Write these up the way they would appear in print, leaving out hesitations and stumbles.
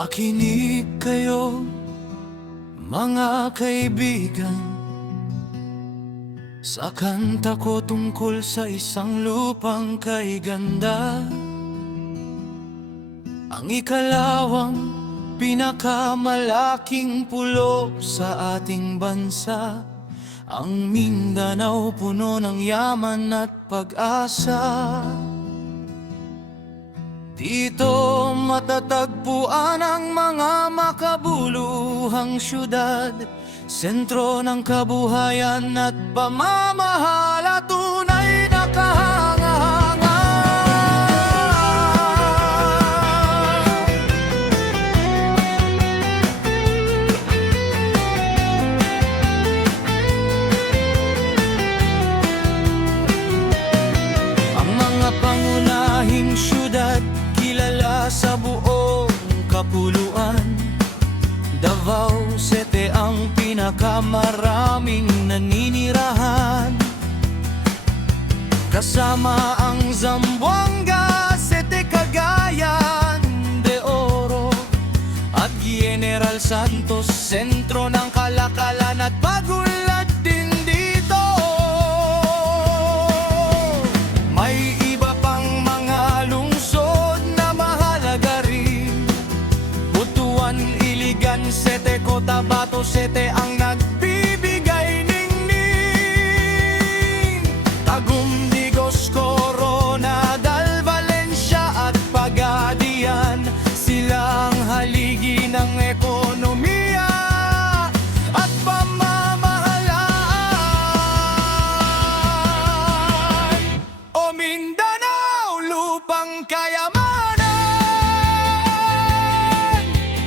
Makinig kayo, mga kaibigan, sa kanta ko tungkol sa isang lupang kay ganda. Ang ikalawang pinakamalaking pulo sa ating bansa, ang Mindanao, puno ng yaman at pag-asa. Dito matatagpuan ang mga makabuluhang syudad, sentro ng kabuhayan at pamamahala, tunay na kahanga-hanga. Ang mga pangunahing syudad kilala sa buong kapuluan. Davao City ang pinakamaraming naninirahan, kasama ang Zamboanga City, Cagayan de Oro at General Santos, sentro ng kalakalan at pag-unlad din dito. May iba pang mga lungsod na mahalaga rin: Butuan, Iligan, Sete, Cotabato Sete ang nagbibigay ningning. Tagum, Digos, Coronadal, Valencia at Pagadian, sila ang haligi ng ekonomiya at pamamahalaan. O Mindanao, lupang kayamanan,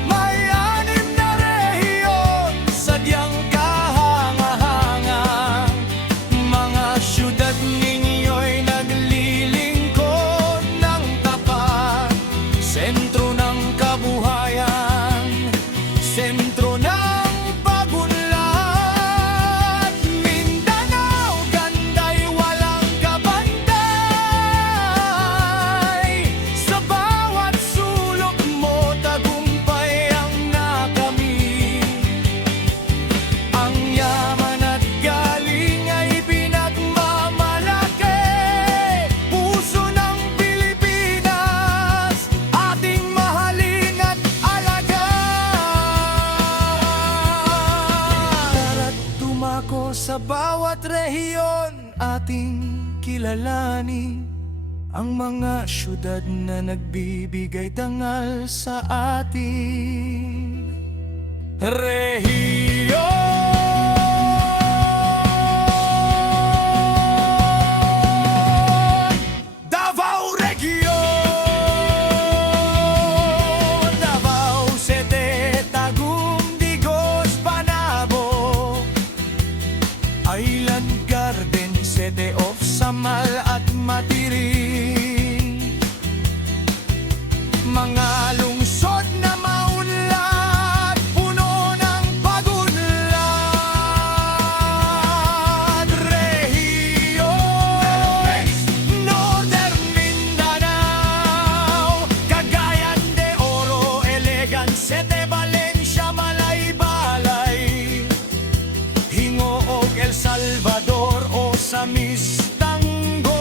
may anim na rehiyon, sadyang kahanga-hanga. Mga syudad ninyo'y naglilingkod ng tapat, sentro ng kabuhayan, sentro ng pag-unlad. Mindanao, ganda'y walang kabantay, sa bawat sulok mo tagumpay ang nakamit. Ang yaman at galing ay pinagmamalaki, puso ng Pilipinas, ating mahalin at alagaan. Tara't tumako sa bawat rehiyon, ating kilalanin ang mga syudad na nagbibigay dangal sa ating rehiyon. Davao Region, Davao City, Tagum, Digos, Panabo, Island Garden, City of Samal at Matiring. Mga lungsod na maunlad, puno ng pag-unlad. Rehiyon, Northern Mindanao, Cagayan de Oro, Iligan, Sete, Valencia, Malaybalay, Hingoog, El Salvador o Samis, Tanggol.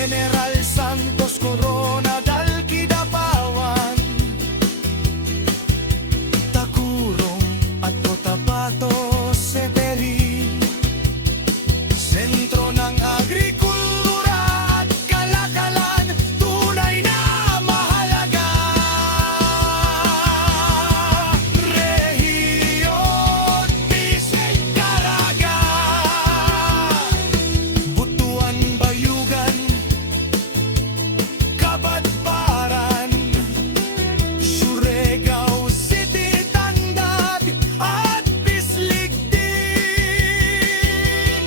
General Santos Corona dal Kidapawan, Takurong at Cotabato Severin, sentro ng agrikultura at kalakalan, tunay na mahalaga. Rehiyon, Bisig, Caraga, Butuan, Bayugan, Kabadbaran, Surigao City, Tandad at Bislig din.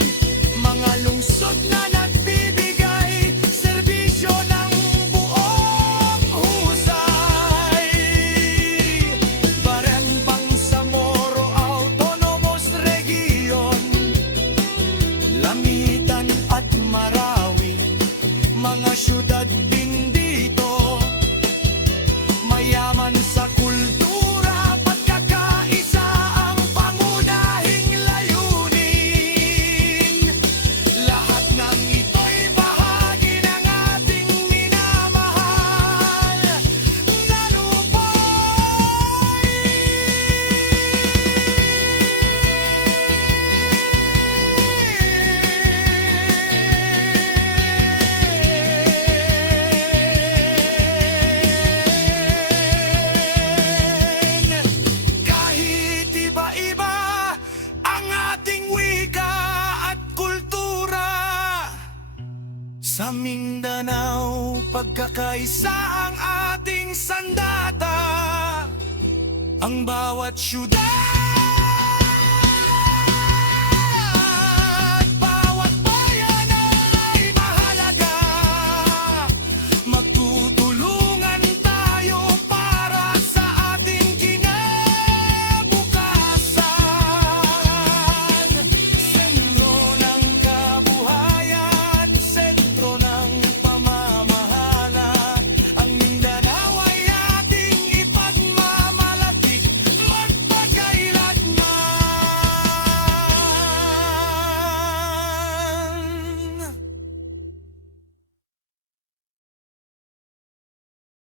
Mga lungsod na nagbibigay serbisyo ng buong husay. Barembang, Samoro, Autonomous Region, Lamitan at Marawi, mga syudad din dito. Mayaman sa kultura, pagkakaisa ang pangunahing layunin. Lahat ng ito'y bahagi ng ating minamahal na lupay. Kahit iba-iba ang ating wika at kultura, sa Mindanao pagkakaisa ang ating sandata. Ang bawat syudad